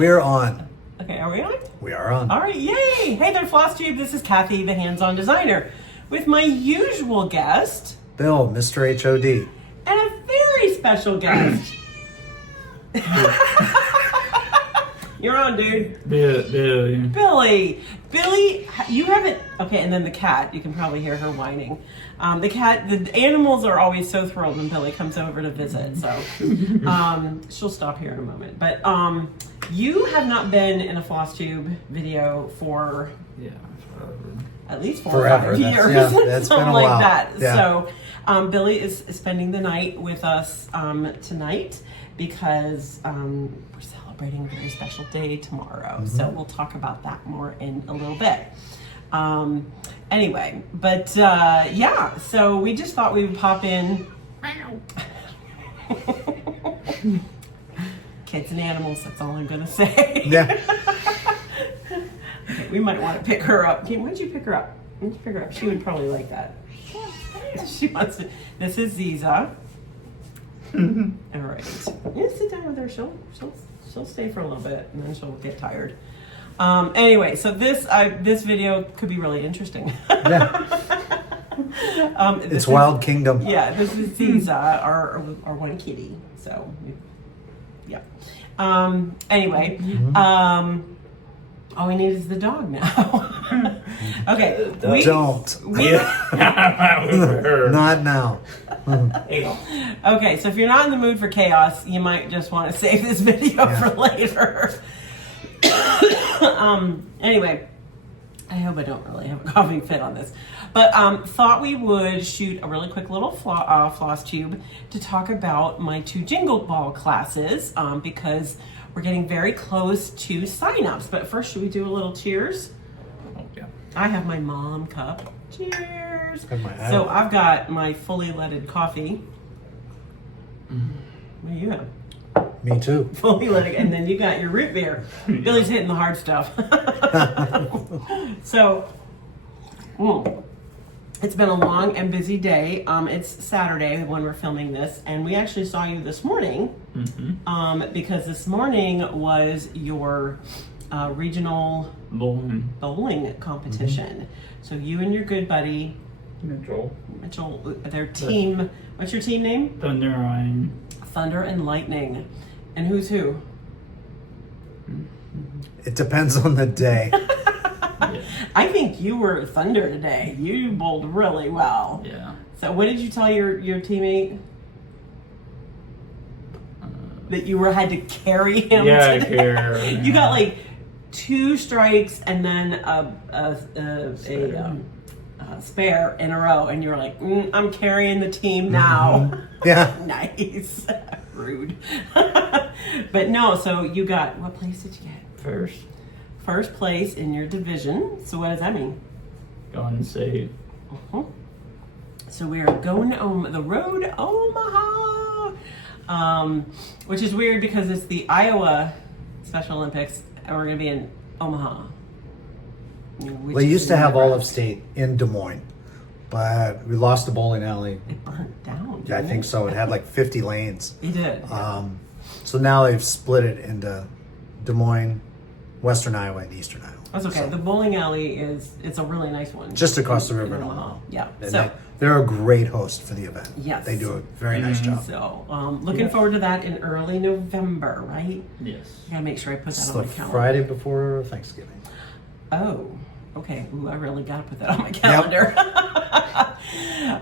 We're on. Okay, are we on? We are on. All right, yay! Hey there, FLOSSTUBE. This is Cathy, the hands-on designer, with my usual guest, Bill, Mr. HOD. and a very special guest. You're on, dude. Billy, you haven't. Okay, and then the cat. You can probably hear her whining. The animals are always so thrilled when Billy comes over to visit. So, she'll stop here in a moment. But you have not been in a FLOSSTUBE video for at least 4 or 5 years. That's something been a like while. that. Yeah. So, Billy is spending the night with us tonight because we're celebrating a very special day tomorrow. So we'll talk about that more in a little bit. Anyway, but yeah, so we just thought we would pop in. Kids and animals, that's all I'm gonna say. Yeah. Okay, we might want to pick her up. Why don't you pick her up? Why don't you pick her up? She would probably like that. She wants to. This is Ziza. All right. Yeah, sit down with her. She'll stay for a little bit and then she'll get tired. Anyway, so this video could be really interesting. Yeah. It's Wild Kingdom. Yeah, this is Ziza, our one kitty. So, yeah. Anyway, all we need is the dog now. Okay. Don't. Not now. Okay, so if you're not in the mood for chaos, you might just want to save this video for later. Anyway, I hope I don't really have a coughing fit on this. But thought we would shoot a really quick little floss tube to talk about my 2 Jingle Ball classes because we're getting very close to signups. But first, should we do a little cheers? Oh, yeah. I have my mom cup. Cheers. So I've got my fully leaded coffee. What do you have? Me too. Fully leaded, and then you got your root beer. Billy's hitting the hard stuff. So, it's been a long and busy day. It's Saturday when we're filming this, and we actually saw you this morning because this morning was your regional bowling competition. So you and your good buddy Mitchell, their team. What's your team name? Thunder and Lightning. And who's who? It depends on the day. I think you were Thunder today. You bowled really well. Yeah. So what did you tell your teammate? That you had to carry him today? You got like 2 strikes and then a spare in a row, and you were like, I'm carrying the team now. Yeah. Nice. Rude. But no, so you got, what place did you get? First place in your division. So what does that mean? Going state. So we are going on the road to Omaha, which is weird because it's the Iowa Special Olympics, and we're going to be in Omaha. We used to have all of state in Des Moines, but we lost the bowling alley. It burnt down. Yeah, I think so. It had like 50 lanes. It did. So now they've split it into Des Moines, Western Iowa, and Eastern Iowa. That's okay. So, the bowling alley it's a really nice one. just across the river in Omaha. Yeah. And So they're a great host for the event. Yes. They do a very nice job. So looking forward to that in early November, right? Yes. I gotta make sure I put that It's on the my calendar. Friday before Thanksgiving. Oh, okay. Ooh, I really gotta put that on my calendar.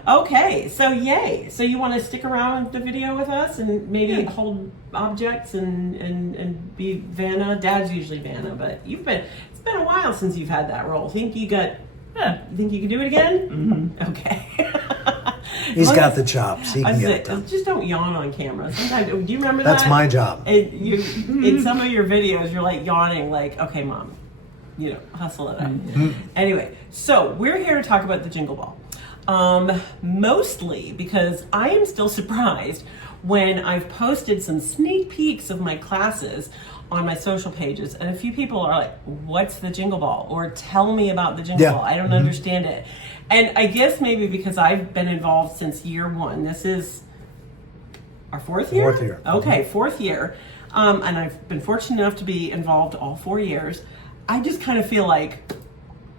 Okay, so yay. So you want to stick around with the video with us and maybe hold objects and be Vanna? Dad's usually Vanna, but it's been a while since you've had that role. Think you think you can do it again? Okay. He's got the chops. He can get it done. Just don't yawn on camera. Sometimes, do you remember that? That's my job. In some of your videos, you're like yawning, like, okay, Mom, hustle it up. Anyway, so we're here to talk about the Jingle Ball. Mostly because I am still surprised when I've posted some sneak peeks of my classes on my social pages, and a few people are like, what's the Jingle Ball? Or tell me about the Jingle Ball. I don't understand it. And I guess maybe because I've been involved since year 1. This is our 4th year? 4th year. Okay, 4th year. And I've been fortunate enough to be involved all 4 years. I just kind of feel like,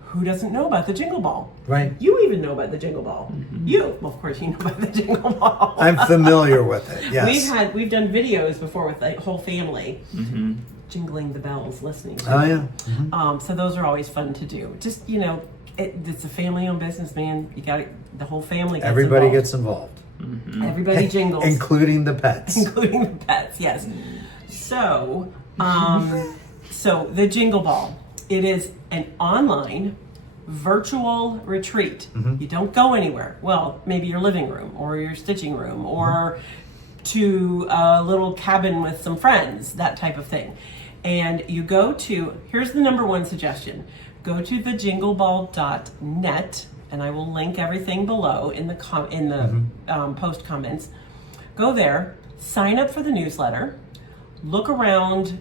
who doesn't know about the Jingle Ball? Right. You even know about the Jingle Ball. Well, of course, you know about the Jingle Ball. I'm familiar with it. Yes. We've done videos before with the whole family, jingling the bells, listening to Oh it. yeah. So those are always fun to do. Just it's a family-owned business, man. You got the whole family. Everybody involved. gets involved. Everybody jingles, including the pets. including the pets. Yes. So, so the Jingle Ball. It is an online virtual retreat. You don't go anywhere. Well, maybe your living room or your stitching room or to a little cabin with some friends, that type of thing. And you go to, here's the number one suggestion. Go to thejingleball.net, and I will link everything below in the post comments. Go there, sign up for the newsletter, look around.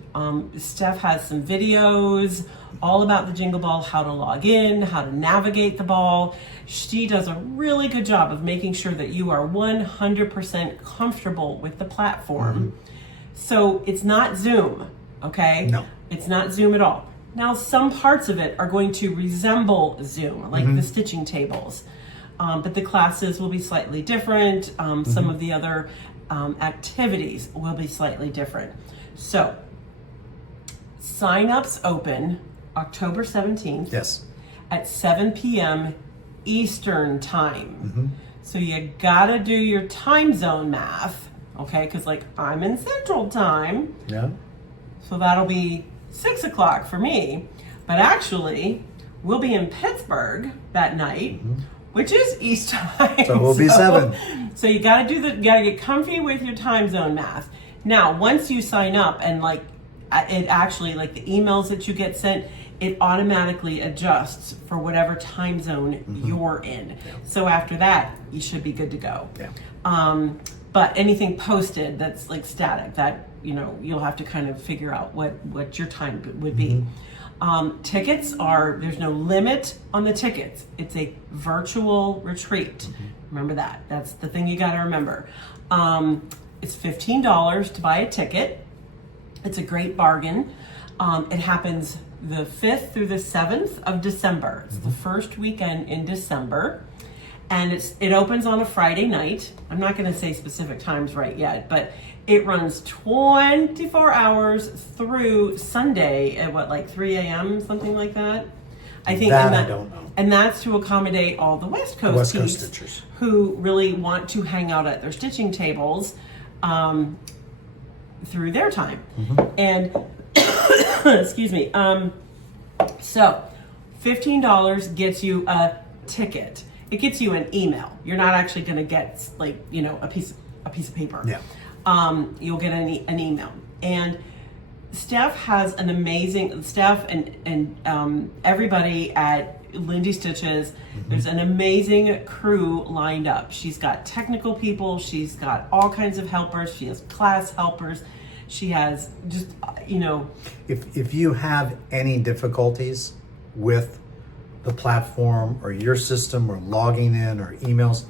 Steph has some videos all about the Jingle Ball, how to log in, how to navigate the ball. She does a really good job of making sure that you are 100% comfortable with the platform. So it's not Zoom, okay? No. It's not Zoom at all. Now, some parts of it are going to resemble Zoom, like the stitching tables. But the classes will be slightly different. Some of the other activities will be slightly different. So, sign-ups open October 17th Yes. at 7 p.m. Eastern time. So you gotta do your time zone math, okay? Because like I'm in Central Time, Yeah. so that'll be 6 o'clock for me. But actually, we'll be in Pittsburgh that night, which is East time. So we'll be 7. So you gotta get comfy with your time zone math. Now, once you sign up and like it actually, like the emails that you get sent, it automatically adjusts for whatever time zone you're in. So after that, you should be good to go. But anything posted that's like static, that you'll have to kind of figure out what your time would be. Tickets there's no limit on the tickets. It's a virtual retreat. Remember that. That's the thing you got to remember. It's $15 to buy a ticket. It's a great bargain. It happens the 5th through the 7th of December. It's the first weekend in December. And it opens on a Friday night. I'm not going to say specific times right yet, but it runs 24 hours through Sunday at like 3 a.m., something like that. I think I don't know. And that's to accommodate all the West Coast peeps stitchers who really want to hang out at their stitching tables through their time. And excuse me. So $15 gets you a ticket. It gets you an email. You're not actually going to get like a piece of paper. Yeah. You'll get an email. And Steph has an amazing and everybody at Lindy Stitches. There's an amazing crew lined up. She's got technical people. She's got all kinds of helpers. She has class helpers. She has just If you have any difficulties with the platform or your system or logging in or emails,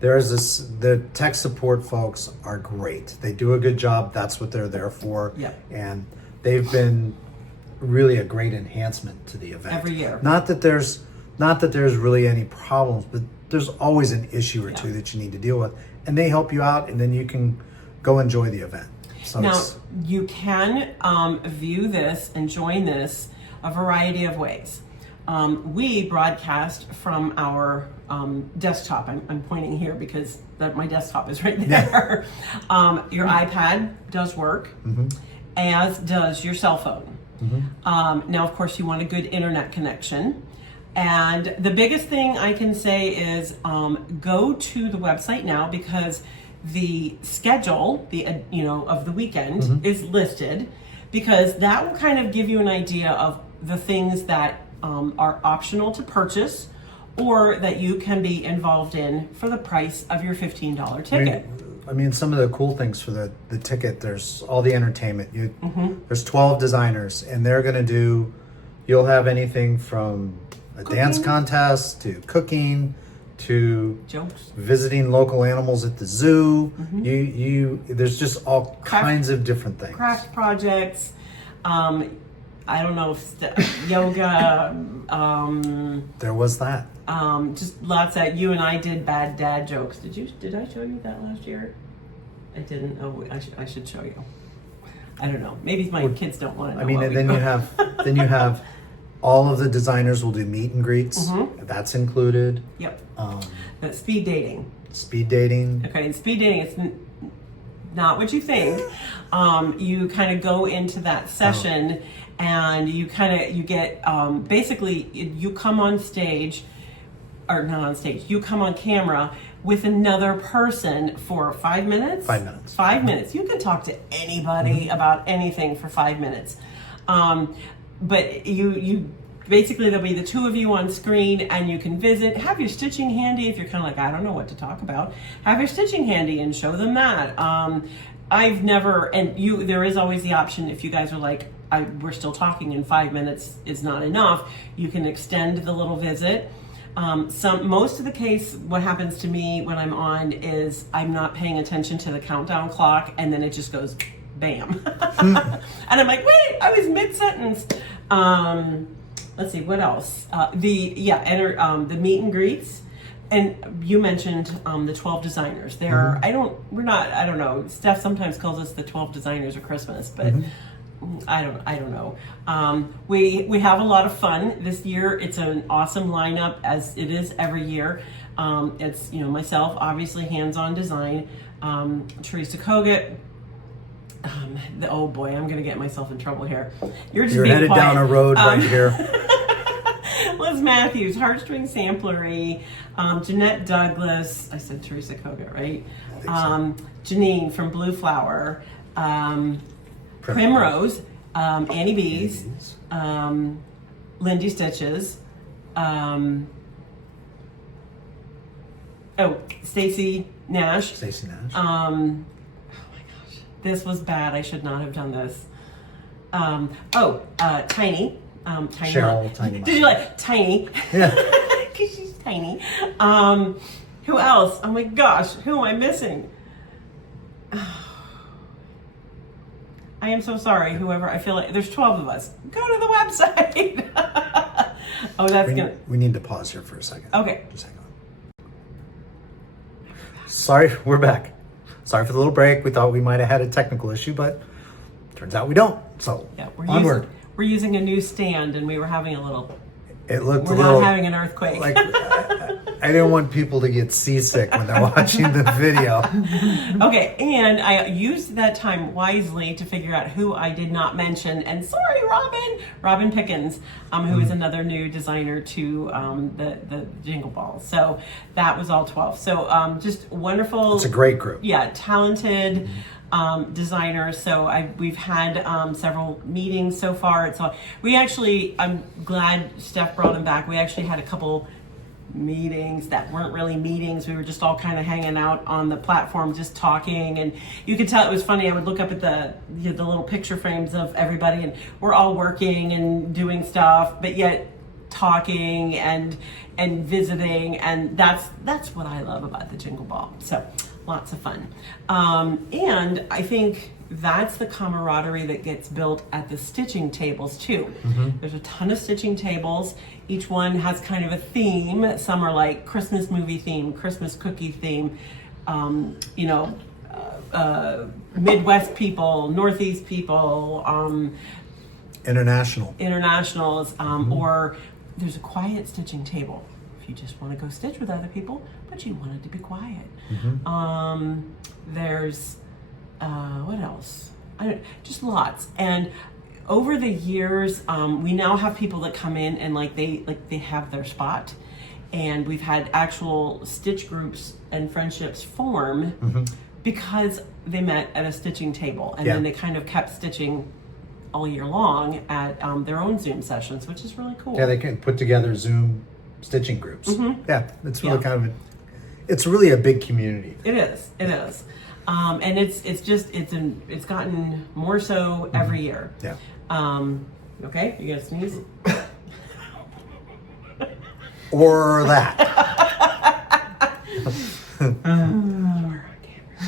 the tech support folks are great. They do a good job. That's what they're there for. Yeah. And they've been really a great enhancement to the event. Every year. Not that there's really any problems, but there's always an issue or two that you need to deal with. And they help you out, and then you can go enjoy the event. So now, you can view this and join this a variety of ways. We broadcast from our desktop. I'm pointing here because my desktop is right there. Your iPad does work, as does your cell phone. Now, of course, you want a good internet connection. And the biggest thing I can say is go to the website now, because the schedule, of the weekend is listed, because that will kind of give you an idea of the things that are optional to purchase or that you can be involved in for the price of your $15 ticket. I mean, some of the cool things for the ticket, there's all the entertainment. There's 12 designers, and they're going to you'll have anything from a dance contest to cooking to Jokes. visiting local animals at the zoo. Mm-hmm. There's just all kinds of different things. Craft projects. I don't know if yoga. There was that. Just lots of. You and I did bad dad jokes. Did I show you that last year? I didn't. Oh, I should show you. I don't know. Maybe my kids don't want to know. I mean, and then you have all of the designers will do meet and greets. Mm-hmm. That's included. Yep. Speed dating. Speed dating. Okay, and speed dating, it's not what you think. You kind of go into that session and you get, basically, you come on stage, or not on stage, you come on camera with another person for 5 minutes? 5 minutes. 5 minutes. You can talk to anybody about anything for 5 minutes. But you basically, there'll be the two of you on screen and you can visit, have your stitching handy if you're kind of like, I don't know what to talk about. Have your stitching handy and show them that. I've never, and there is always the option if you guys are like, we're still talking and 5 minutes is not enough, you can extend the little visit. Most of the case, what happens to me when I'm on is I'm not paying attention to the countdown clock and then it just goes bam. And I'm like, wait, I was mid-sentence. Let's see, what else? The meet and greets. And you mentioned the 12 designers. There are, I don't know. Steph sometimes calls us the 12 designers of Christmas, but I don't know. We have a lot of fun this year. It's an awesome lineup, as it is every year. It's myself, obviously hands-on design. Teresa Kogut. Oh boy, I'm gonna get myself in trouble here. You're headed quiet. Down a road right here. Liz Matthews, Heartstring Samplery, Jeanette Douglas. I said Teresa Kogut, right? Janine from Blue Flower. Primrose, Annie Bees, Lindy Stitches, Stacy Nash. Stacey Nash. Oh my gosh, this was bad. I should not have done this. Tiny. Tiny. Cheryl, Tiny. Did you like Tiny? Yeah. Because she's tiny. Who else? Oh my gosh, who am I missing? I am so sorry, whoever. I feel like there's 12 of us. Go to the website. We need to pause here for a second. Okay. Just hang on. Sorry, we're back. Sorry for the little break. We thought we might have had a technical issue, but turns out we don't. So Yeah, onward. We're using a new stand, and we were having a little. It looked We're a little not having an earthquake. like I didn't want people to get seasick when they're watching the video. Okay, and I used that time wisely to figure out who I did not mention. And sorry, Robin Pickens, who is another new designer to the Jingle Ball. So that was all 12. So just wonderful. It's a great group. Yeah, talented designers. So we've had several meetings so far. I'm glad Steph brought them back. We actually had a couple meetings that weren't really meetings. We were just all kind of hanging out on the platform, just talking, and you could tell it was funny. I would look up at the little picture frames of everybody, and we're all working and doing stuff, but yet talking and visiting, and that's what I love about the Jingle Ball. So lots of fun, and I think that's the camaraderie that gets built at the stitching tables too. There's a ton of stitching tables. Each one has kind of a theme. Some are like Christmas movie theme, Christmas cookie theme, Midwest people, Northeast people, internationals, or there's a quiet stitching table. If you just want to go stitch with other people, but you want it to be quiet. There's what else? Just lots. And over the years, we now have people that come in and they have their spot, and we've had actual stitch groups and friendships form because they met at a stitching table, and then they kind of kept stitching all year long at their own Zoom sessions, which is really cool. Yeah, they can put together Zoom stitching groups. Yeah, it's really it's really a big community. It is. And it's gotten more so every year. Yeah. Okay, you gonna sneeze? Or that.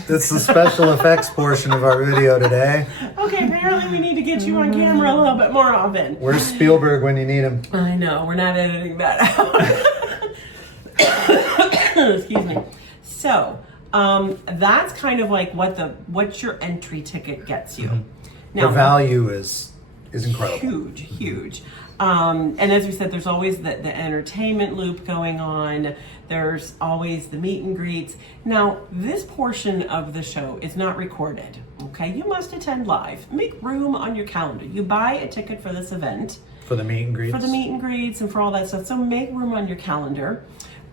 It's the special effects portion of our video today. Okay, apparently we need to get you on camera a little bit more often. Where's Spielberg when you need him? I know, we're not editing that out. Excuse me. So, that's kind of like what your entry ticket gets you. The value is incredible. Huge. And as we said, there's always the entertainment loop going on. There's always the meet and greets. Now, this portion of the show is not recorded, okay? You must attend live. Make room on your calendar. You buy a ticket for this event. For the meet and greets? For the meet and greets and for all that stuff. So make room on your calendar.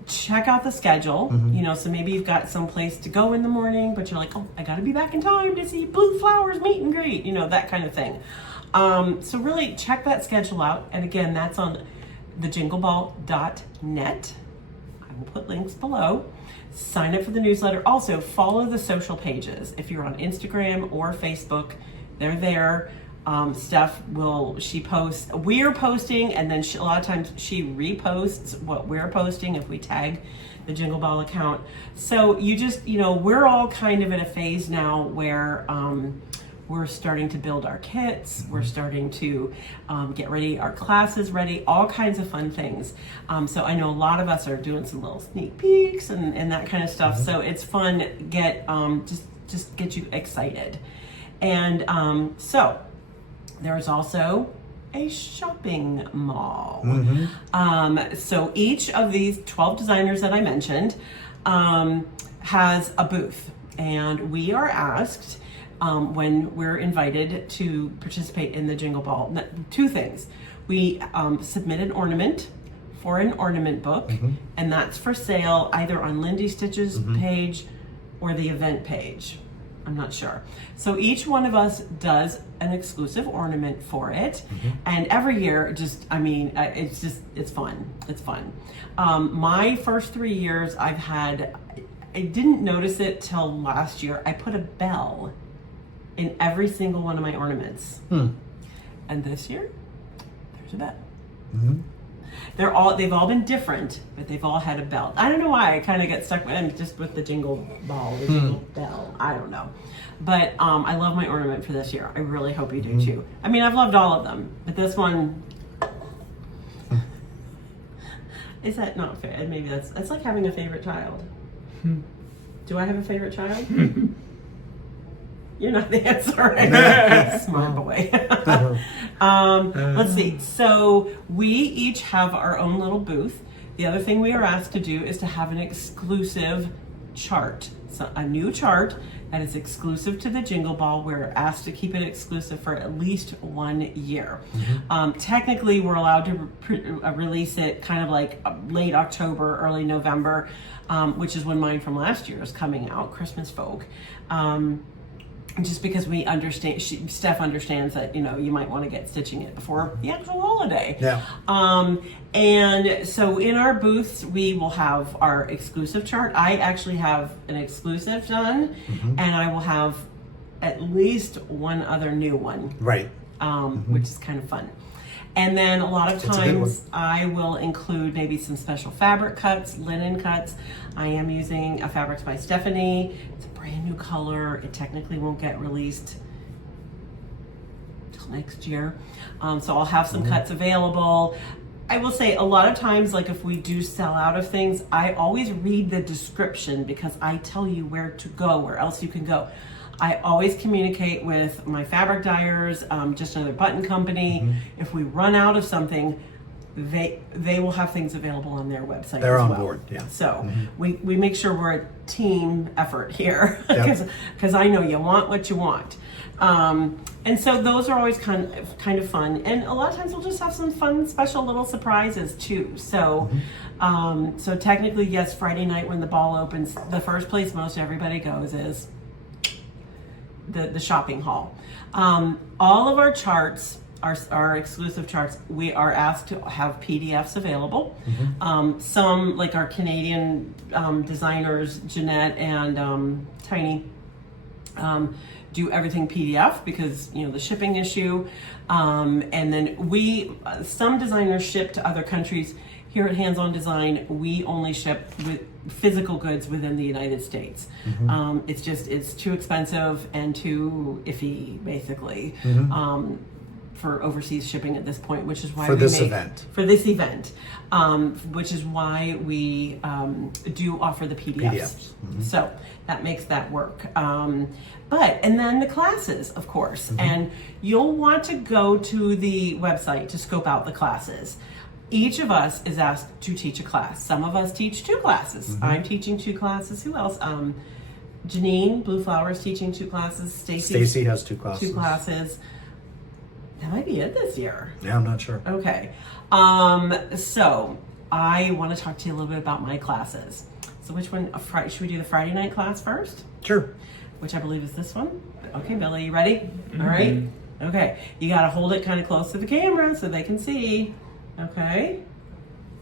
Check out the schedule. You know, so maybe you've got some place to go in the morning, but you're like, oh, I gotta be back in time to see Blue Flowers meet and greet, you know, that kind of thing. So really check that schedule out. And again, that's on thejingleball.net. I will put links below. Sign up for the newsletter. Also, follow the social pages. If you're on Instagram or Facebook, they're there. She posts, we're posting, and then a lot of times she reposts what we're posting if we tag the Jingle Ball account. So we're all kind of in a phase now where we're starting to build our kits. We're starting to get ready, our classes ready, all kinds of fun things. So I know a lot of us are doing some little sneak peeks and that kind of stuff. So it's fun, just get you excited. And so there's also a shopping mall. So each of these 12 designers that I mentioned has a booth, and we are asked when we're invited to participate in the Jingle Ball, two things. We submit an ornament for an ornament book, and that's for sale either on Lindy Stitch's page or the event page. I'm not sure. So each one of us does an exclusive ornament for it. And every year, it's fun. It's fun. My first 3 years I didn't notice it till last year. I put a bell in every single one of my ornaments. And this year, there's a bell. They've all been different, but they've all had a bell. I don't know why I kind of get stuck with the Jingle Ball, the Jingle Bell. I don't know. But I love my ornament for this year. I really hope you do too. I mean, I've loved all of them, but this one, is that not fair? Maybe that's like having a favorite child. Do I have a favorite child? You're not the answer, right? Smart boy. Let's see. So we each have our own little booth. The other thing we are asked to do is to have an exclusive chart. So a new chart that is exclusive to the Jingle Ball. We're asked to keep it exclusive for at least 1 year. Technically, we're allowed to release it kind of like late October, early November, which is when mine from last year is coming out, Christmas Folk. Just because we understand, Steph understands that, you might want to get stitching it before the actual holiday. Yeah. And so in our booths, we will have our exclusive chart. I actually have an exclusive done, and I will have at least one other new one. Right. Which is kind of fun. And then a lot of times I will include maybe some special fabric cuts, linen cuts. I am using a fabrics by Stephanie. It's a brand new color. It technically won't get released till next year. So I'll have some cuts available. I will say a lot of times, like if we do sell out of things, I always read the description because I tell you where to go, where else you can go. I always communicate with my fabric dyers, just another button company. If we run out of something, they will have things available on their website. They're as on well. board, yeah. So we make sure we're a team effort here because I know you want what you want. And so those are always kind of fun. And a lot of times we'll just have some fun, special little surprises too. So, so technically, yes, Friday night when the ball opens, the first place most everybody goes is the shopping hall. All of our charts, our exclusive charts, we are asked to have PDFs available. Some, like our Canadian designers, Jeanette and Tiny, do everything PDF because the shipping issue. And then some designers ship to other countries. Here at Hands On Design, we only ship physical goods within the United States. It's too expensive and too iffy, basically, for overseas shipping at this point, which is why for this event, which is why we do offer the PDFs. So that makes that work. And then the classes, of course, and you'll want to go to the website to scope out the classes. Each of us is asked to teach a class. Some of us teach 2 classes. I'm teaching 2 classes. Who else? Janine Blue Flower is teaching 2 classes. Stacy has 2 classes. 2 classes. That might be it this year. Yeah, I'm not sure. Okay. So I want to talk to you a little bit about my classes. So which one? Should we do the Friday night class first? Sure. Which I believe is this one. Okay, Billy, you ready? All right. Okay. You got to hold it kind of close to the camera so they can see. Okay.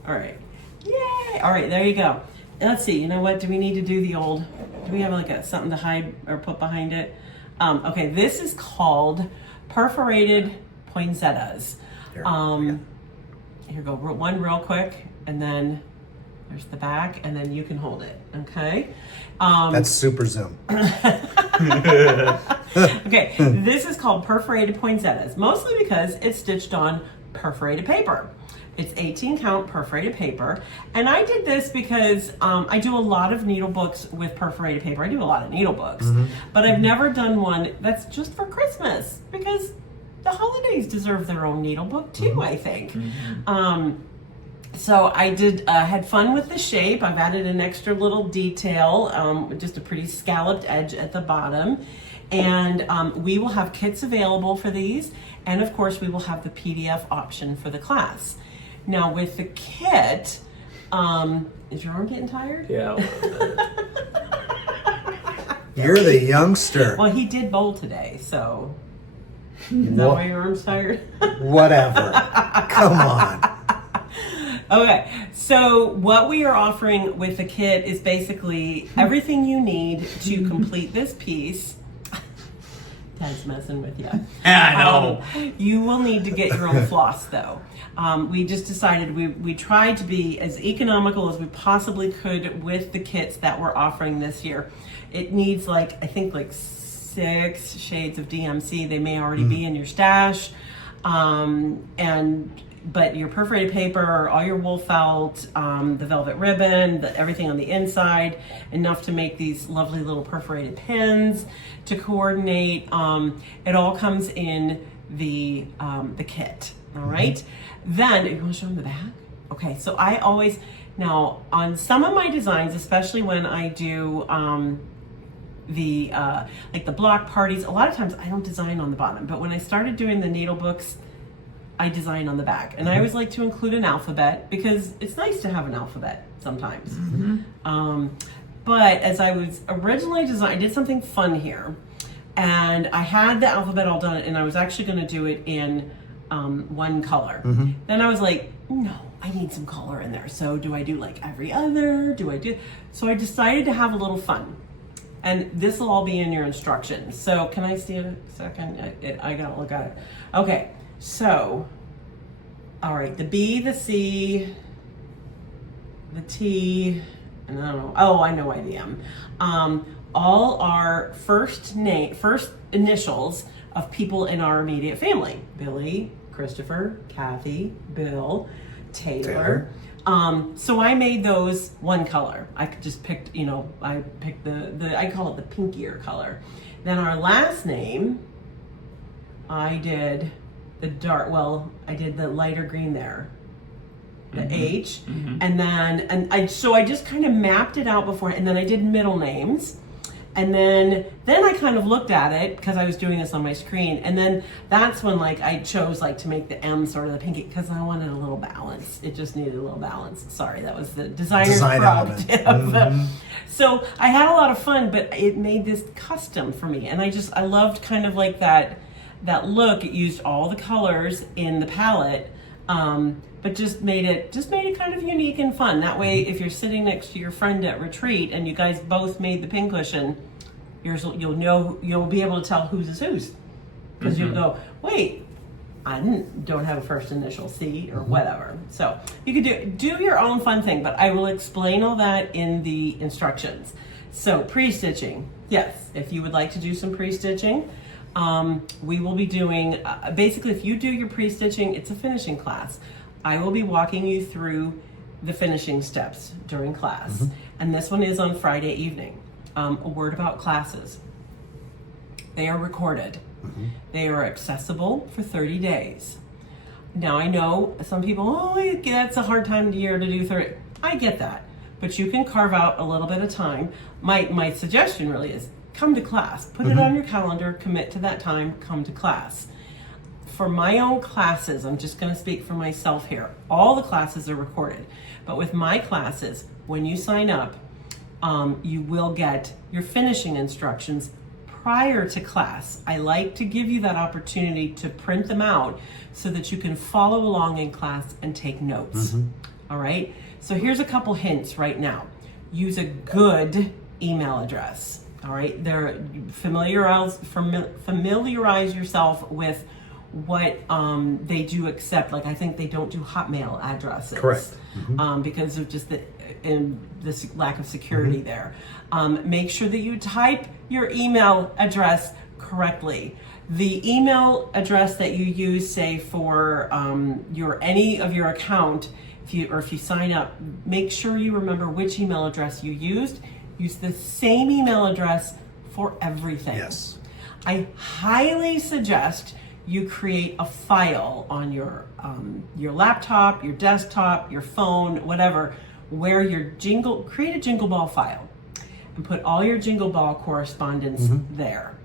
All right. Yay. All right, there you go. And let's see. You know what? Do we need to do do we have like something to hide or put behind it? Okay, this is called Perforated Poinsettas. Here go. One real quick, and then there's the back, and then you can hold it. Okay. That's super zoom. Okay, this is called Perforated Poinsettas, mostly because it's stitched on perforated paper. It's 18 count perforated paper. And I did this because I do a lot of needle books with perforated paper. I do a lot of needle books, but I've never done one that's just for Christmas, because the holidays deserve their own needle book too, I think. So I had fun with the shape. I've added an extra little detail, just a pretty scalloped edge at the bottom. And we will have kits available for these. And of course, we will have the PDF option for the class. Now with the kit, is your arm getting tired? Yeah. You're the youngster. Well, he did bowl today, so is that why your arm's tired? Whatever. Come on. Okay, so what we are offering with the kit is basically everything you need to complete this piece. Ted's messing with you. I know. You will need to get your own floss, though. We just decided we tried to be as economical as we possibly could with the kits that we're offering this year. It needs I think 6 shades of DMC. They may already be in your stash. But your perforated paper, all your wool felt, the velvet ribbon, everything on the inside, enough to make these lovely little perforated pins to coordinate. It all comes in the kit. All right. Then you want to show them the back? Okay. So I always now on some of my designs, especially when I do the block parties, a lot of times I don't design on the bottom. But when I started doing the needle books, I design on the back, and I always like to include an alphabet because it's nice to have an alphabet sometimes. But as I was originally designing, I did something fun here, and I had the alphabet all done, and I was actually going to do it in one color. Then I was like, no, I need some color in there. So do I do every other? So I decided to have a little fun, and this will all be in your instructions. So can I stand a second? I gotta look at it. Okay. So, all right, the B, the C, the T, and I don't know. Oh, I know why the M. All are first initials of people in our immediate family: Billy, Christopher, Cathy, Bill, Taylor. So I made those one color. I just picked, I picked I call it the pinkier color. Then our last name, I did I did the lighter green there, the H, and then I just kind of mapped it out before, and then I did middle names, and then I kind of looked at it because I was doing this on my screen, and then that's when I chose to make the M sort of the pinky because I wanted a little balance. It just needed a little balance. Sorry, that was the designer's prerogative. So I had a lot of fun, but it made this custom for me, and I loved kind of that look. It used all the colors in the palette, but just made it kind of unique and fun. That way, if you're sitting next to your friend at retreat and you guys both made the pincushion, you'll be able to tell whose is whose, because you'll go, wait, don't have a first initial C or whatever. So you could do your own fun thing, but I will explain all that in the instructions. So pre-stitching, yes, if you would like to do some pre-stitching, we will be doing, basically if you do your pre-stitching, it's a finishing class. I will be walking you through the finishing steps during class. And this one is on Friday evening. A word about classes. They are recorded. They are accessible for 30 days. Now I know some people, oh, that's a hard time of the year to do 30. I get that, but you can carve out a little bit of time. My suggestion really is come to class, put it on your calendar, commit to that time, come to class. For my own classes, I'm just going to speak for myself here. All the classes are recorded, but with my classes, when you sign up, you will get your finishing instructions prior to class. I like to give you that opportunity to print them out so that you can follow along in class and take notes. All right, so here's a couple hints right now. Use a good email address. All right, familiarize yourself with what they do accept. Like I think they don't do Hotmail addresses. Correct. Because of just the lack of security there. Make sure that you type your email address correctly. The email address that you use, say for any of your account, if you sign up, make sure you remember which email address you used. Use the same email address for everything. Yes. I highly suggest you create a file on your laptop, your desktop, your phone, whatever, where create a Jingle Ball file and put all your Jingle Ball correspondence there.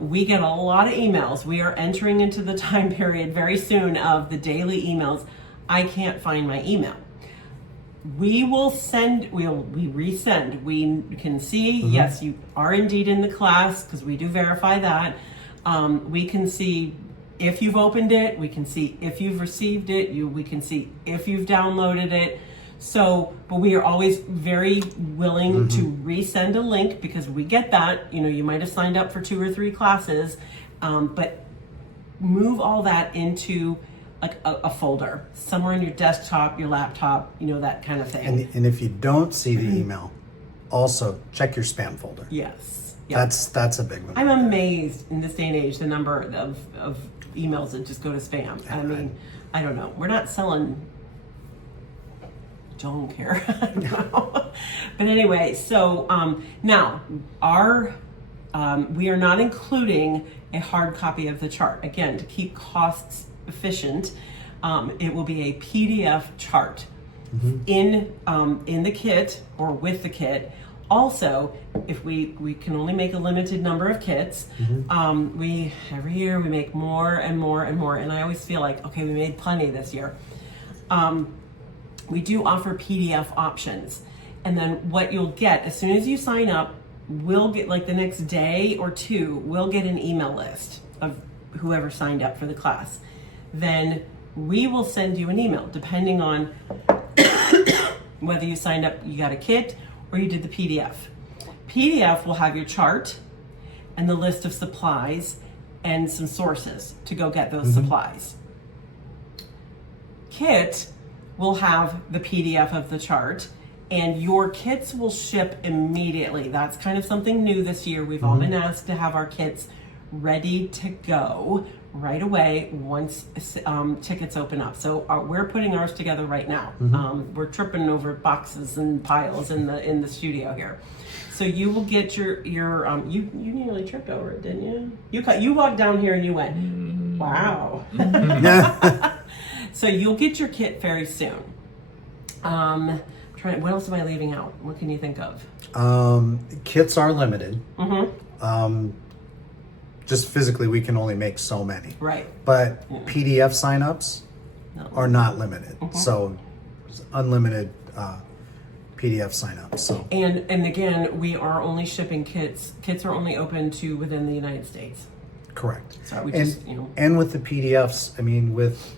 We get a lot of emails. We are entering into the time period very soon of the daily emails. I can't find my email. We will resend. We can see, yes, you are indeed in the class because we do verify that. We can see if you've opened it. We can see if you've received it. We can see if you've downloaded it. So, but we are always very willing to resend a link because we get that. You might have signed up for 2 or 3 classes, but move all that into like a folder somewhere on your desktop, your laptop, that kind of thing. And if you don't see the email, also check your spam folder. Yes. Yep. That's a big one. I'm amazed in this day and age the number of emails that just go to spam. I mean, I don't know. We're not selling junk here. But anyway, so now we are not including a hard copy of the chart. Again, to keep costs efficient, it will be a PDF chart in the kit or with the kit. Also, if we can only make a limited number of kits, every year we make more and more and more, and I always feel like, okay, we made plenty this year. We do offer PDF options, and then what you'll get as soon as you sign up, we'll get, like the next day or 2, we'll get an email list of whoever signed up for the class. Then we will send you an email depending on whether you signed up, you got a kit, or you did the PDF. PDF will have your chart and the list of supplies and some sources to go get those supplies. Kit will have the PDF of the chart, and your kits will ship immediately. That's kind of something new this year. We've all been asked to have our kits ready to go right away once tickets open up. So we're putting ours together right now. We're tripping over boxes and piles in the studio here. So you will get your you nearly tripped over it, didn't you? You walked down here and you went, wow. So you'll get your kit very soon. What else am I leaving out? What can you think of? Kits are limited. Just physically, we can only make so many. Right. But PDF signups are not limited. So it's unlimited PDF signups. So and again, we are only shipping kits. Kits are only open to within the United States. correct. So we And, just, and with the PDFs, I mean, with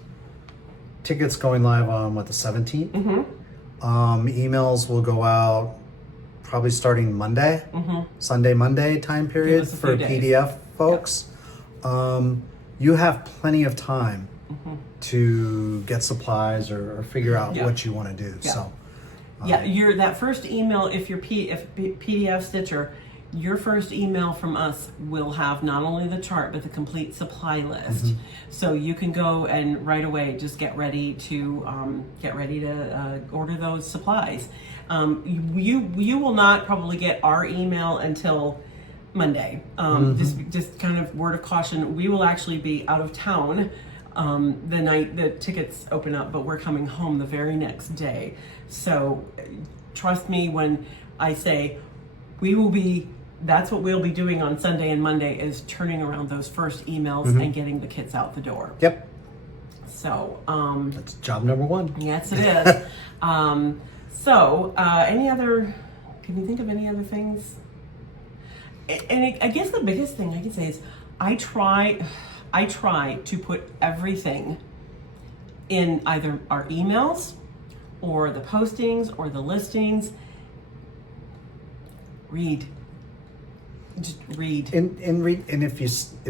tickets going live on the 17th, emails will go out probably starting Monday, Sunday, Monday time period us a for few days. PDF folks. you have plenty of time to get supplies or figure out what you want to do. Yeah. So, that first email, if you're PDF Stitcher, your first email from us will have not only the chart but the complete supply list. So you can go and right away just get ready to order those supplies. You will not probably get our email until Monday. Just kind of word of caution, we will actually be out of town the night the tickets open up, but we're coming home the very next day. So trust me when I say that's what we'll be doing on Sunday and Monday, is turning around those first emails and getting the kits out the door. Yep. So that's job number one. yes, it is. Any other? Can you think of any other things? And I guess the biggest thing I can say is I try to put everything in either our emails or the postings or the listings. Just read. And read. And if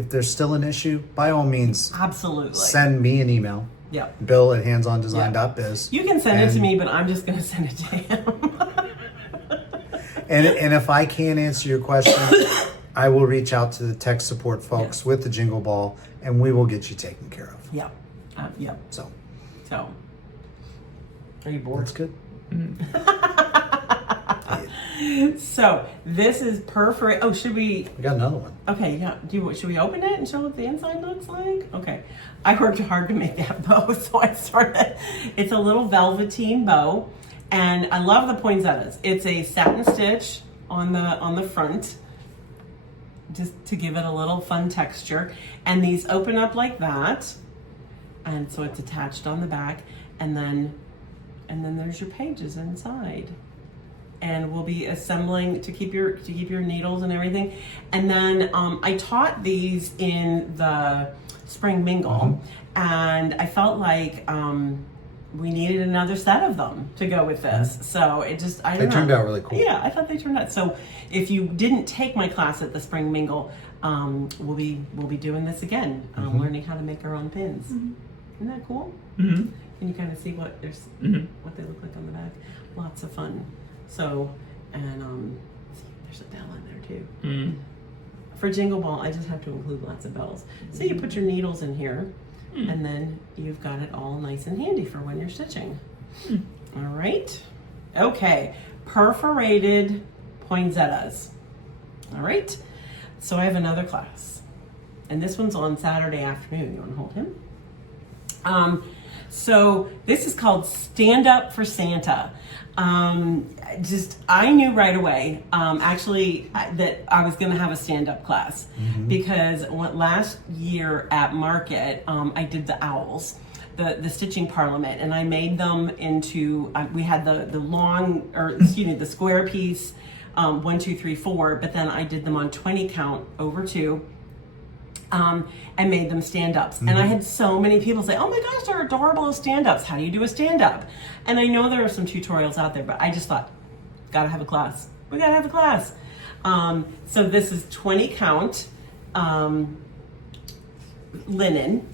there's still an issue, by all means, Absolutely. send me an email. Yeah. Bill@handsondesign.biz. You can send it to me, but I'm just going to send it to him. And if I can't answer your question, I will reach out to the tech support folks with the Jingle Ball, and we will get you taken care of. Yeah. So are you bored? that's good. So this is perforated. Oh, should we? We got another one. Okay, yeah. Should we open it and show what the inside looks like? Okay. I worked hard to make that bow, so I started. It's a little velveteen bow, and I love the poinsettas. It's a satin stitch on the front, just to give it a little fun texture. And these open up like that, and so it's attached on the back, and then there's your pages inside. And we'll be assembling to keep your needles and everything. And then I taught these in the spring mingle, and I felt like we needed another set of them to go with this. So it just They turned out really cool. Yeah, I thought they turned out. So if you didn't take my class at the spring mingle, we'll be doing this again, learning how to make our own pins. Isn't that cool? Can you kind of see what they look like on the back? Lots of fun. So, and there's a bell in there too. For Jingle Ball, I just have to include lots of bells. So you put your needles in here, and then you've got it all nice and handy for when you're stitching. All right. Okay. Perforated poinsettas. All right. So I have another class, and this one's on Saturday afternoon. You want to hold him? So this is called Stand Up for Santa. I knew right away, that I was going to have a stand-up class because last year at Market, I did the owls, the stitching parliament, and I made them into, we had the square piece, 1, 2, 3, 4, but then I did them on 20 count over 2. And made them stand-ups. And I had so many people say, oh my gosh, they're adorable as stand-ups. How do you do a stand-up? And I know there are some tutorials out there, but I just thought, gotta have a class. We gotta have a class. So this is 20 count linen.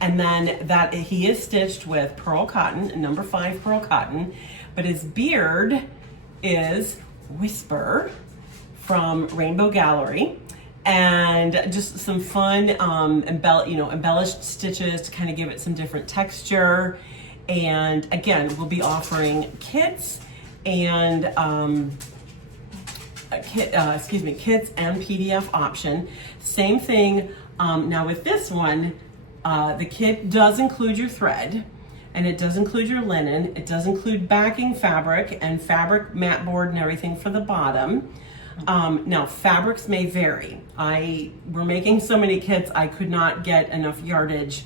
And then that he is stitched with pearl cotton, number 5 pearl cotton, but his beard is Whisper from Rainbow Gallery. And just some fun embellished stitches to kind of give it some different texture. And again, we'll be offering kits and kits and PDF option. Same thing. Now with this one, the kit does include your thread, and it does include your linen. It does include backing fabric and fabric mat board and everything for the bottom. Now fabrics may vary. We're making so many kits, I could not get enough yardage.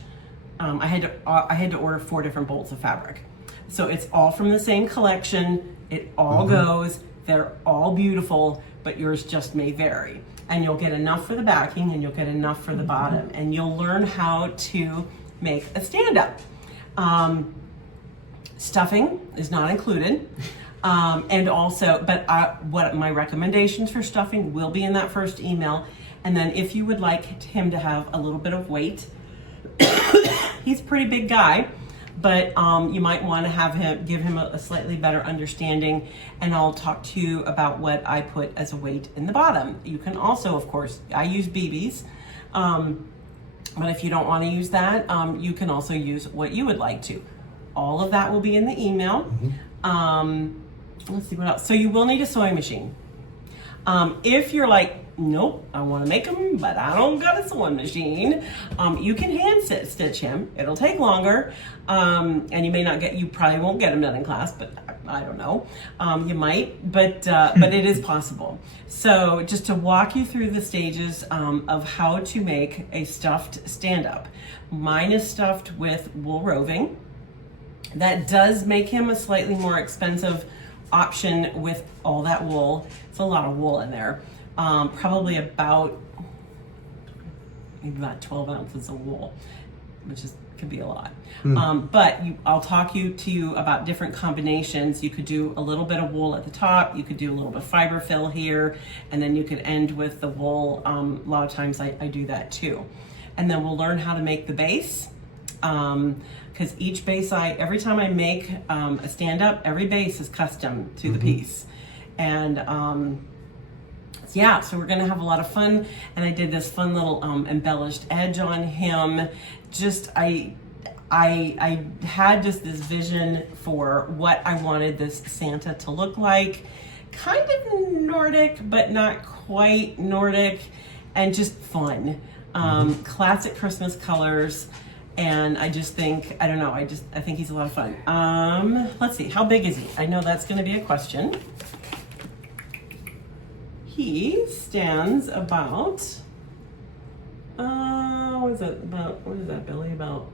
I had to order 4 different bolts of fabric. So it's all from the same collection. It all goes. They're all beautiful, but yours just may vary. And you'll get enough for the backing, and you'll get enough for the bottom, and you'll learn how to make a stand-up. Stuffing is not included. What my recommendations for stuffing will be in that first email. And then if you would like him to have a little bit of weight, he's a pretty big guy, but you might want to give him a slightly better understanding, and I'll talk to you about what I put as a weight in the bottom. You can also, of course, I use BBs, but if you don't want to use that, you can also use what you would like to. All of that will be in the email. Let's see what else. So you will need a sewing machine. If you're like, nope, I want to make them, but I don't got a sewing machine, you can hand stitch him. It'll take longer, and you probably won't get him done in class, but I don't know. You might, but it is possible. So just to walk you through the stages of how to make a stuffed stand-up. Mine is stuffed with wool roving. That does make him a slightly more expensive option with all that wool. It's a lot of wool in there. Probably about 12 ounces of wool, which could be a lot. But I'll talk to you about different combinations. You could do a little bit of wool at the top. You could do a little bit of fiber fill here, and then you could end with the wool. A lot of times I do that too. And then we'll learn how to make the base. Because each base, every time I make a stand-up, every base is custom to the piece. And yeah, so we're gonna have a lot of fun. And I did this fun little embellished edge on him. I had just this vision for what I wanted this Santa to look like. Kind of Nordic, but not quite Nordic, and just fun. Classic Christmas colors. And I just think, I don't know, I think he's a lot of fun. Let's see, how big is he? I know that's gonna be a question. He stands about, what is that, Billy? About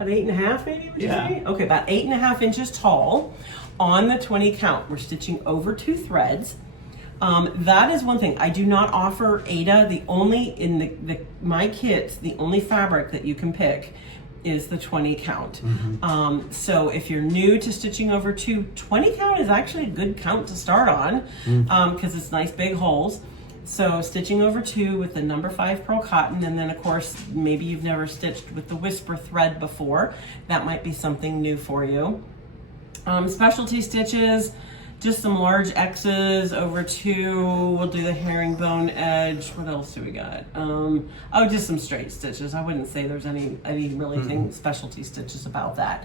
8.5 maybe, would you say? Okay, about 8.5 inches tall on the 20 count. We're stitching over 2 threads. That is one thing. I do not offer Aida. The only, in my kits, the only fabric that you can pick is the 20 count. So if you're new to stitching over 2, 20 count is actually a good count to start on, because it's nice big holes. So stitching over 2 with the number 5 pearl cotton, and then of course, maybe you've never stitched with the whisper thread before. That might be something new for you. Specialty stitches, just some large X's over 2. We'll do the herringbone edge. What else do we got? Oh, just some straight stitches. I wouldn't say there's any really specialty stitches about that.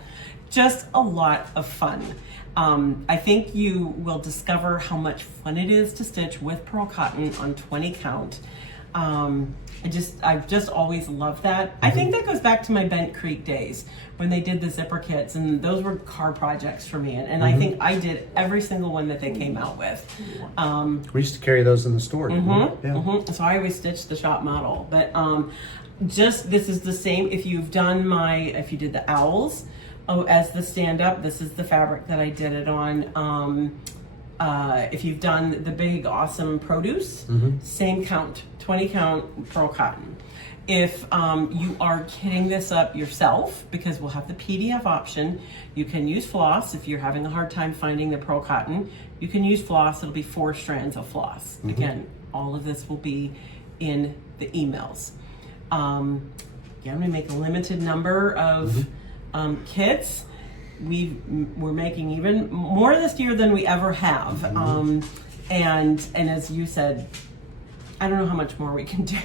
Just a lot of fun. I think you will discover how much fun it is to stitch with pearl cotton on 20 count. I've just always loved that. I think that goes back to my Bent Creek days when they did the zipper kits, and those were car projects for me. And I think I did every single one that they came out with. We used to carry those in the store. So I always stitched the shop model. But this is the same. If you did the owls as the stand-up, this is the fabric that I did it on. If you've done the big awesome produce, same count, 20 count pearl cotton. If you are kitting this up yourself, because we'll have the PDF option, you can use floss. If you're having a hard time finding the pearl cotton, you can use floss. It'll be 4 strands of floss. Again, all of this will be in the emails. Again, I'm gonna make a limited number of kits. We're making even more this year than we ever have. And as you said, I don't know how much more we can do.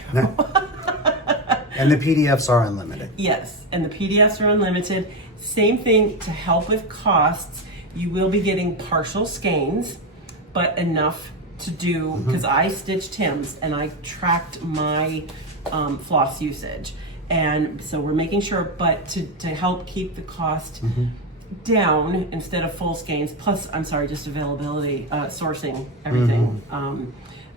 And the PDFs are unlimited. Yes, and the PDFs are unlimited. Same thing, to help with costs, you will be getting partial skeins, but enough to do, because I stitched Tim's and I tracked my floss usage. And so we're making sure, but to help keep the cost down instead of full skeins, plus, just availability, sourcing, everything.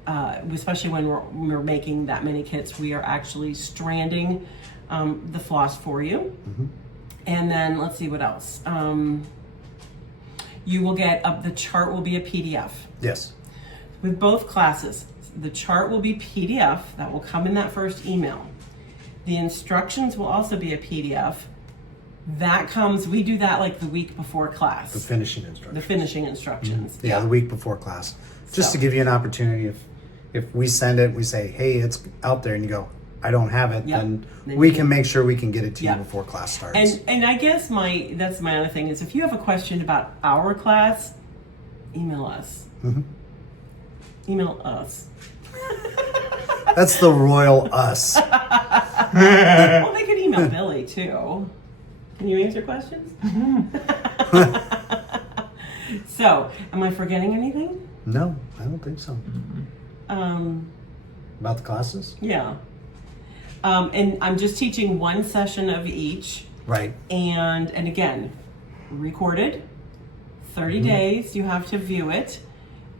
Especially when we're making that many kits, we are actually stranding the floss for you. And then let's see what else. You will get, the chart will be a PDF. Yes. With both classes, the chart will be PDF. That will come in that first email. The instructions will also be a PDF. That comes, we do that like the week before class. The finishing instructions. The finishing instructions. Yeah, the week before class. Just to give you an opportunity, if we send it, we say, hey, it's out there, and you go, I don't have it, Yep. then Then we you can make sure we can get it to Yep. you before class starts. And I guess that's my other thing is if you have a question about our class, email us. Mhm. Email us. That's the royal us. Well, they could email Billy too. Can you answer questions? So, am I forgetting anything? No, I don't think so. About the classes? Yeah. And I'm just teaching one session of each. Right. And again, recorded, 30 days, you have to view it.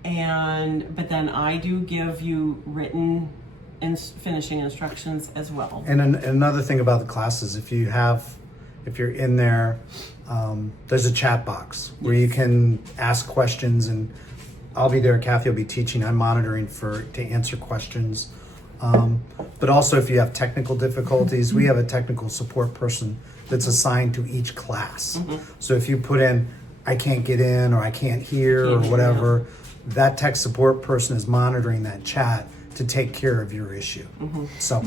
But then I do give you written and finishing instructions as well. And another thing about the classes, if you're in there, there's a chat box where you can ask questions, and I'll be there. Cathy will be teaching. I'm monitoring to answer questions. But also, if you have technical difficulties, we have a technical support person that's assigned to each class. So if you put in, I can't get in, or I can't hear, or whatever, that tech support person is monitoring that chat to take care of your issue. So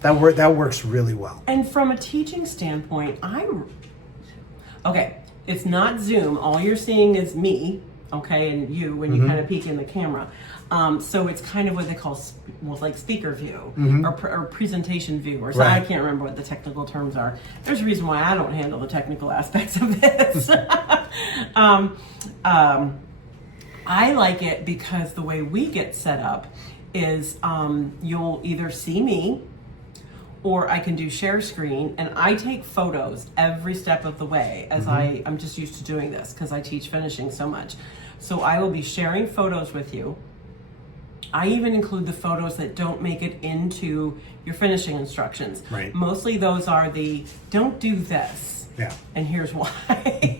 that works really well. And from a teaching standpoint, it's not Zoom. All you're seeing is me, okay, and you when you kind of peek in the camera. So it's kind of what they call like speaker view or presentation view, or so I can't remember what the technical terms are. There's a reason why I don't handle the technical aspects of this. I like it because the way we get set up is you'll either see me, or I can do share screen, and I take photos every step of the way as I'm just used to doing this because I teach finishing so much. So I will be sharing photos with you. I even include the photos that don't make it into your finishing instructions. Right. Mostly those are don't do this. Yeah. And here's why.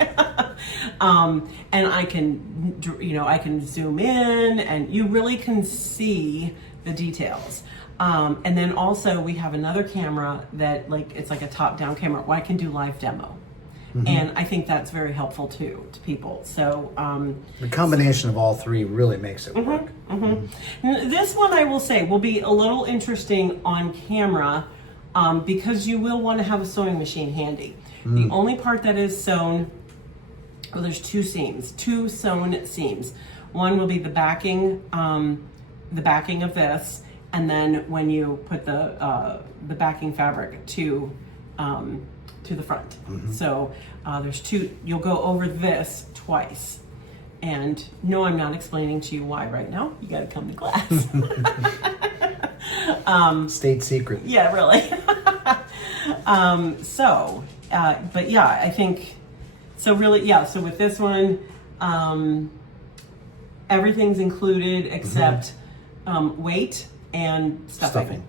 And I can zoom in, and you really can see the details. And then also we have another camera that it's like a top-down camera where I can do live demo. And I think that's very helpful too to people. So the combination of all three really makes it work. This one, I will say, will be a little interesting on camera because you will want to have a sewing machine handy. The only part that is sewn, there's two sewn seams. One will be the backing of this, and then when you put the backing fabric to the front. So there's two. You'll go over this twice. And no, I'm not explaining to you why right now. You got to come to class. State secret. Yeah, really. But yeah, I think so. Really, yeah. So with this one, everything's included except weight and stuffing.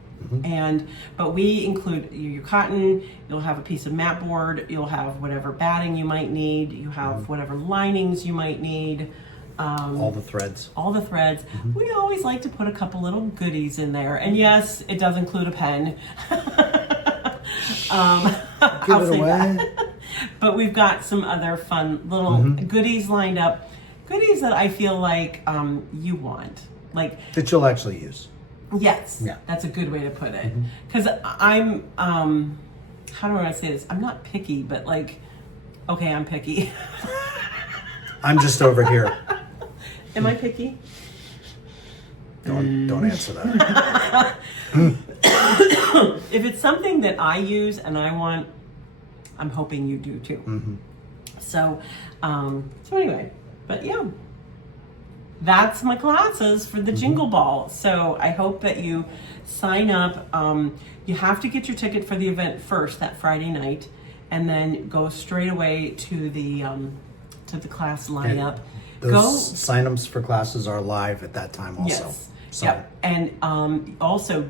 But we include your cotton, you'll have a piece of mat board, you'll have whatever batting you might need, you have whatever linings you might need. All the threads. We always like to put a couple little goodies in there. And yes, it does include a pen. Give it away. But we've got some other fun little goodies lined up. Goodies that I feel like you want. That you'll actually use. Yes, Yeah. that's a good way to put it. Because I'm, how do I say this? I'm not picky, but okay, I'm picky. I'm just over here. Am I picky? Don't answer that. If it's something that I use and I want, I'm hoping you do too. So anyway, but yeah. That's my classes for the Jingle Ball. So I hope that you sign up. You have to get your ticket for the event first that Friday night, and then go straight away to the class lineup. Those sign-ups for classes are live at that time also. Yes. So. Yep. And also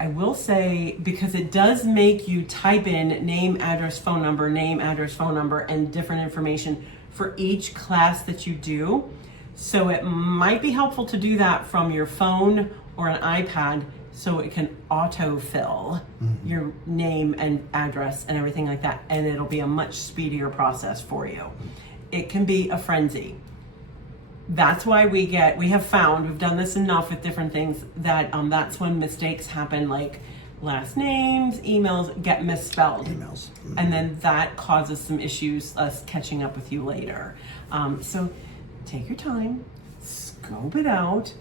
I will say, because it does make you type in name, address, phone number, and different information for each class that you do. So it might be helpful to do that from your phone or an iPad so it can autofill your name and address and everything like that. And it'll be a much speedier process for you. It can be a frenzy. that's why we have found, we've done this enough with different things, that that's when mistakes happen, like last names, emails get misspelled. Emails. And then that causes some issues, us catching up with you later. So take your time, scope it out,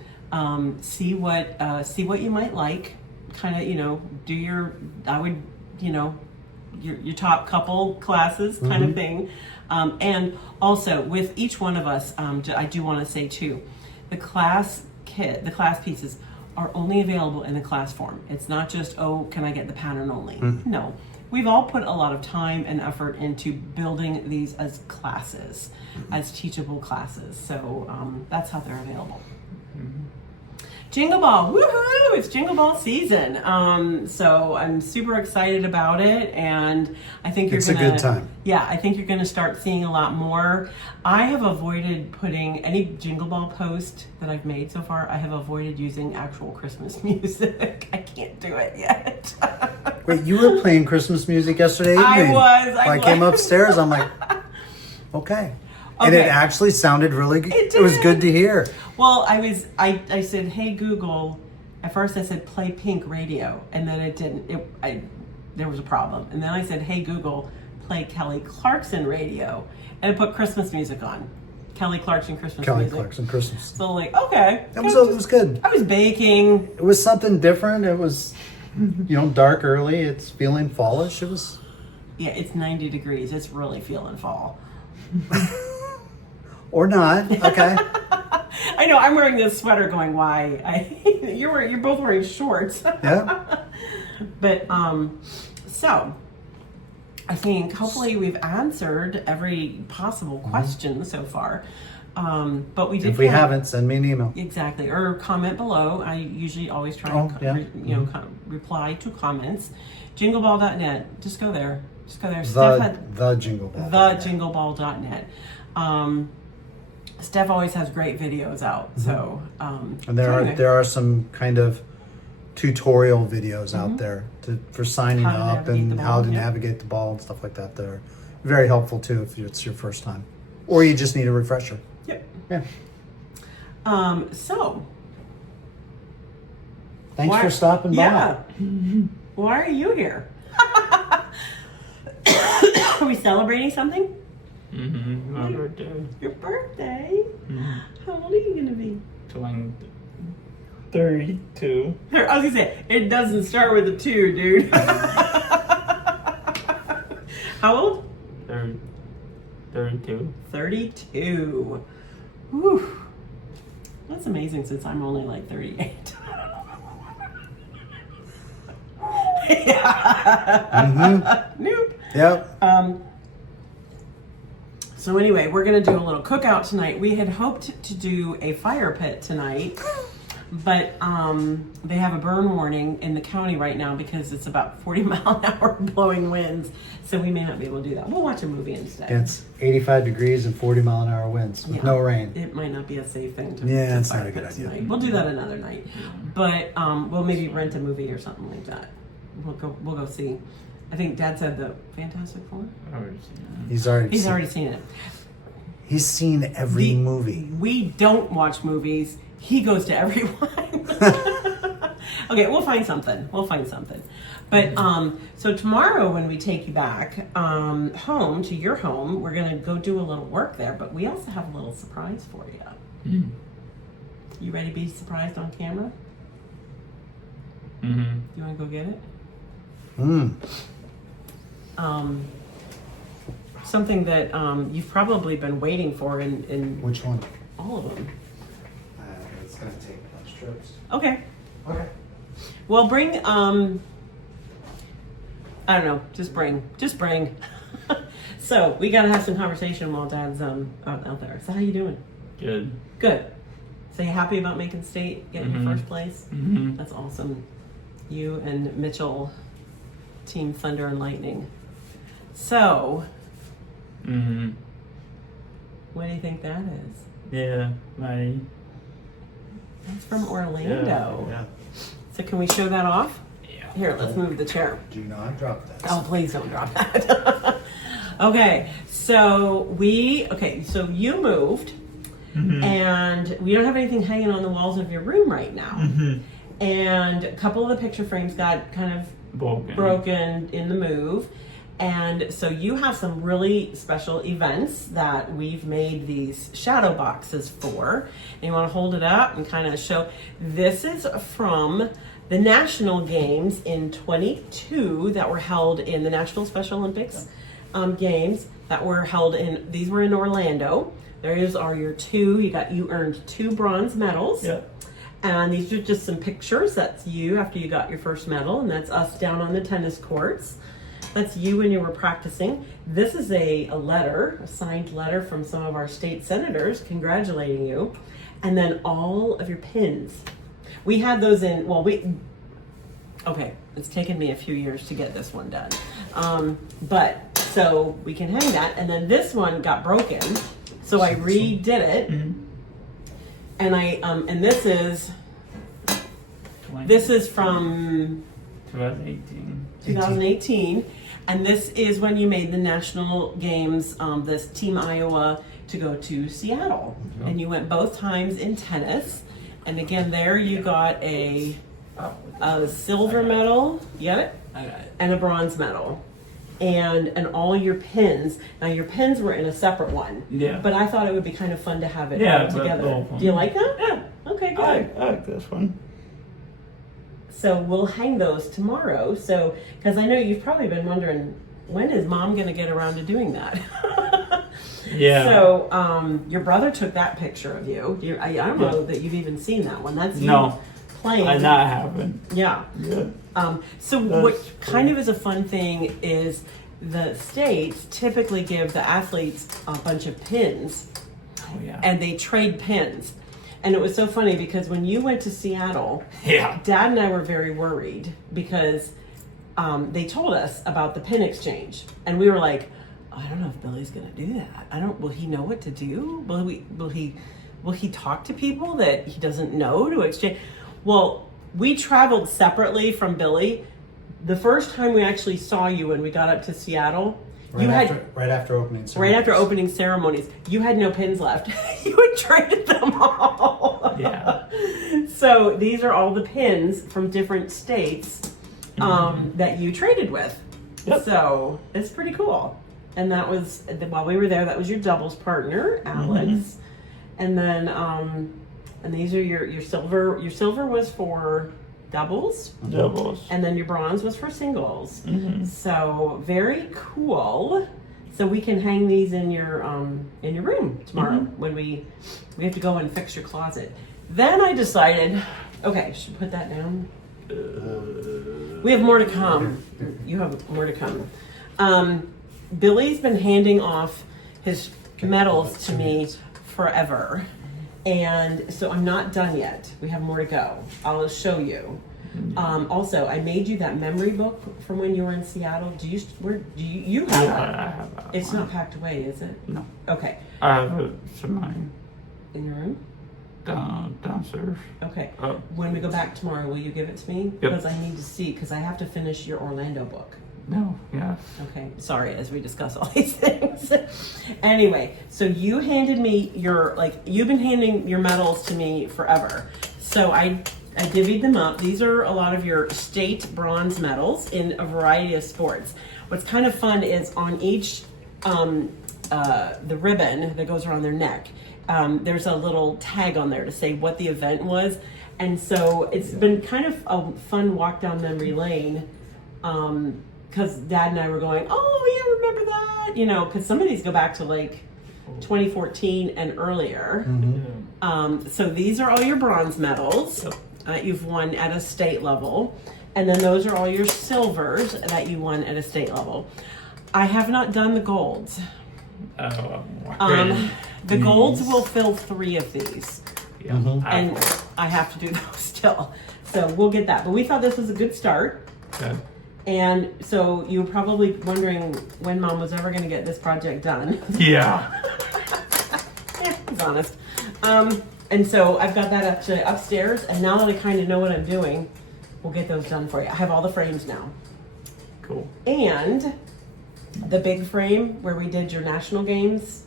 see what you might like, kind of, do your top couple classes kind of thing. And also with each one of us, I do want to say too, the class pieces are only available in the class form. It's not just, oh, can I get the pattern only? No. We've all put a lot of time and effort into building these as classes, as teachable classes. So that's how they're available. Jingle Ball, woohoo! It's Jingle Ball season. So I'm super excited about it, and I think It's a good time. Yeah, I think you're gonna start seeing a lot more. I have avoided putting any Jingle Ball post that I've made so far. I have avoided using actual Christmas music. I can't do it yet. Wait, you were playing Christmas music yesterday evening. I was. I came upstairs. I'm like, okay. And it actually sounded really good. It was good to hear. Well, I said, hey, Google. At first I said, play Pink radio. And then it didn't. There was a problem. And then I said, hey, Google, play Kelly Clarkson radio. And it put Christmas music on. Kelly Clarkson Christmas music. Kelly Clarkson Christmas. So like, okay. It was good. I was baking. It was something different. It was, dark early. It's feeling fallish. It was. Yeah, it's 90 degrees. It's really feeling fall. Or not. Okay. I know. I'm wearing this sweater. Going, why? You're both wearing shorts. Yeah. But so I think hopefully we've answered every possible question so far. But we did. If we haven't, send me an email. Exactly, or comment below. I usually always try and reply to comments. Jingleball.net. Just go there. The Jingle Ball. Jingleball.net. Steph always has great videos out. So and there are some kind of tutorial videos out there for signing up and how to navigate the ball and stuff like that. They're very helpful too if it's your first time, or you just need a refresher. Yep. Yeah. So. Thanks for stopping by. Yeah. Why are you here? Are we celebrating something? My birthday. Your birthday? How old are you gonna be? 32. I was gonna say, it doesn't start with a 2, dude. How old? 32. 32. Whew. That's amazing since I'm only like 38. Nope. Yep. So anyway, we're gonna do a little cookout tonight. We had hoped to do a fire pit tonight, but they have a burn warning in the county right now because it's about 40-mile-an-hour blowing winds, so we may not be able to do that. We'll watch a movie instead. It's 85 degrees and 40-mile-an-hour winds with no rain. It might not be a safe thing to it's fire not a good pit idea. tonight. We'll do that another night, but we'll maybe rent a movie or something like that. We'll go see. I think Dad said the Fantastic Four. I've already seen it. He's already seen it. He's seen every movie. We don't watch movies. He goes to every one. Okay, we'll find something. But so tomorrow when we take you back home to your home, we're gonna go do a little work there. But we also have a little surprise for you. You ready to be surprised on camera? You want to go get it? Something that you've probably been waiting for in Which one? all of them. It's going to take a bunch of trips. Okay. Okay. Well, bring, I don't know, just bring. So, we got to have some conversation while Dad's out there. So, how you doing? Good. So, you happy about making state, getting your first place? That's awesome. You and Mitchell, Team Thunder and Lightning. So, what do you think that is? Yeah, That's from Orlando. Yeah. So can we show that off? Yeah. Here, let's move the chair. Do not drop that. Oh, please don't drop that. Okay, so you moved. and we don't have anything hanging on the walls of your room right now. And a couple of the picture frames got kind of broken in the move. And so you have some really special events that we've made these shadow boxes for. And you want to hold it up and kind of show. This is from the national games in 22 that were held in the National Special Olympics games that were held in, these were in Orlando. Those are your two, you earned 2 bronze medals. And these are just some pictures. That's you after you got your first medal, and that's us down on the tennis courts. That's you when you were practicing. This is a letter, a signed letter from some of our state senators congratulating you. And then all of your pins. We had those in, okay, it's taken me a few years to get this one done. But, so we can hang that. And then this one got broken. So I redid it. And and this is from 2018. And this is when you made the national games, this Team Iowa, to go to Seattle. And you went both times in tennis. And again, there you got a silver medal. You got it? I got it. And a bronze medal. And all your pins. Now your pins were in a separate one. Yeah. But I thought it would be kind of fun to have it all together. Do you like that? Yeah. Okay, good. I like this one. So we'll hang those tomorrow. So, because I know you've probably been wondering, when is Mom going to get around to doing that? Yeah. So your brother took that picture of you. I don't know that you've even seen that one. That's you playing. I not haven't. Yeah. So what kind of is a fun thing is the states typically give the athletes a bunch of pins. And they trade pins. And it was so funny because when you went to Seattle, Dad and I were very worried because they told us about the pin exchange. And we were like, I don't know if Billy's going to do that. Will he know what to do? Will he talk to people that he doesn't know to exchange? Well, we traveled separately from Billy. The first time we actually saw you when we got up to Seattle, right after opening ceremonies. Right after opening ceremonies, you had no pins left. You had traded them all. Yeah. So these are all the pins from different states that you traded with. So it's pretty cool. And that was, while we were there, that was your doubles partner, Alex. And then, and these are your silver. Your silver was for doubles. And then your bronze was for singles. So very cool. So we can hang these in your room tomorrow when we have to go and fix your closet. Then I decided, okay, should put that down. We have more to come. You have more to come. Billy's been handing off his medals to me forever. And so I'm not done yet. We have more to go. I'll show you. Also, I made you that memory book from when you were in Seattle. Do you have that? I have that. It's not packed away, is it? No. Okay. I have it in In your room? downstairs. Okay. When we go back tomorrow, will you give it to me? Because I need to see, because I have to finish your Orlando book. No, yes. Okay, sorry, as we discuss all these things. Anyway, so you handed me you've been handing your medals to me forever. So I divvied them up. These are a lot of your state bronze medals in a variety of sports. What's kind of fun is on each, the ribbon that goes around their neck, there's a little tag on there to say what the event was. And so it's been kind of a fun walk down memory lane. Because Dad and I were going, oh yeah, remember that? Because some of these go back to 2014 and earlier. So these are all your bronze medals that you've won at a state level. And then those are all your silvers that you won at a state level. I have not done the golds. The golds will fill 3 of these. And I have to do those still. So we'll get that. But we thought this was a good start. And so you were probably wondering when Mom was ever going to get this project done. Yeah. Yeah, he's honest. And so I've got that upstairs, and now that I kind of know what I'm doing, we'll get those done for you. I have all the frames now. Cool. And the big frame where we did your national games,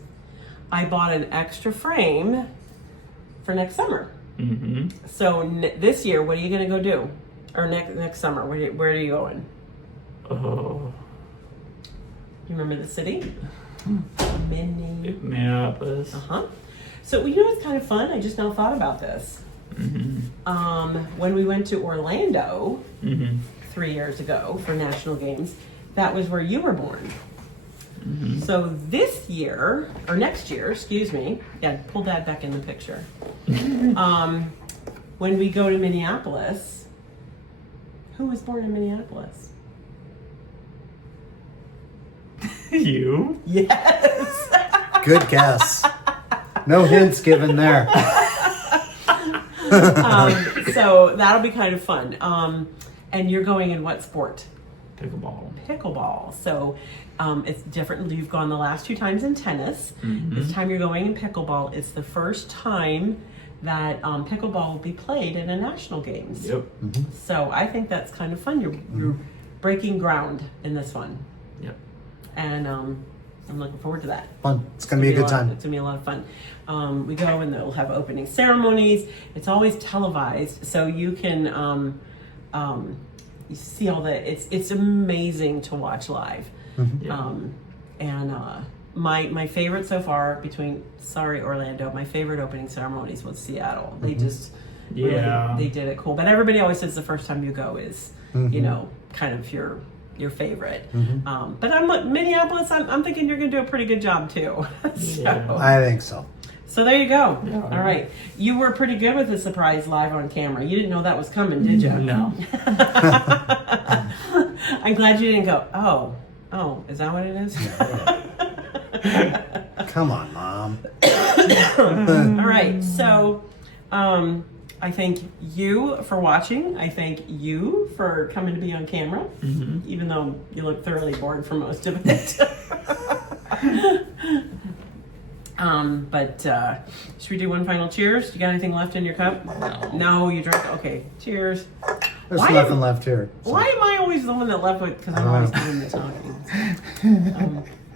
I bought an extra frame for next summer. Mm-hmm. So this year, what are you going to go do? Or next summer, where are you going? Oh, You remember the city? Minneapolis. Uh-huh. So, you know what's kind of fun? I just now thought about this. Mm-hmm. When we went to Orlando Mm-hmm. 3 years ago for national games, that was where you were born. Mm-hmm. So this year, or next year, excuse me, yeah, pull Dad back in the picture. When we go to Minneapolis, who was born in Minneapolis? You? Yes. Good guess. No hints given there. So that'll be kind of fun. And you're going in what sport? Pickleball. Pickleball. So it's different. You've gone the last 2 times in tennis. Mm-hmm. This time you're going in pickleball. It's the first time that pickleball will be played in a national games. Yep. So I think that's kind of fun. You're breaking ground in this one. Yep. And I'm looking forward to that. Fun. It's going to be a good time. It's going to be a lot of fun. We go and they'll have opening ceremonies. It's always televised, so you can you see all the. It's amazing to watch live. Yeah. My favorite so far Orlando. My favorite opening ceremonies was Seattle. They just Yeah. they did it cool. But everybody always says the first time you go is kind of your favorite. But Minneapolis. I'm thinking you're going to do a pretty good job too. Yeah. I think so. So there you go. Yeah. All right. You were pretty good with the surprise live on camera. You didn't know that was coming, did you? No. I'm glad you didn't go, oh, is that what it is? Come on, Mom. All right. So I thank you for watching. I thank you for coming to be on camera, even though you look thoroughly bored for most of it. But should we do one final cheers? You got anything left in your cup? No, you drank. Okay, cheers. There's nothing left here. So. Why am I always the one that left with? Because I'm always doing the talking.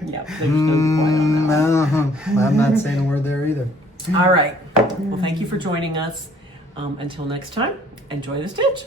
Yeah, there's no quiet on that one. I'm not saying a word there either. All right. Well, thank you for joining us. Until next time, enjoy the stitch.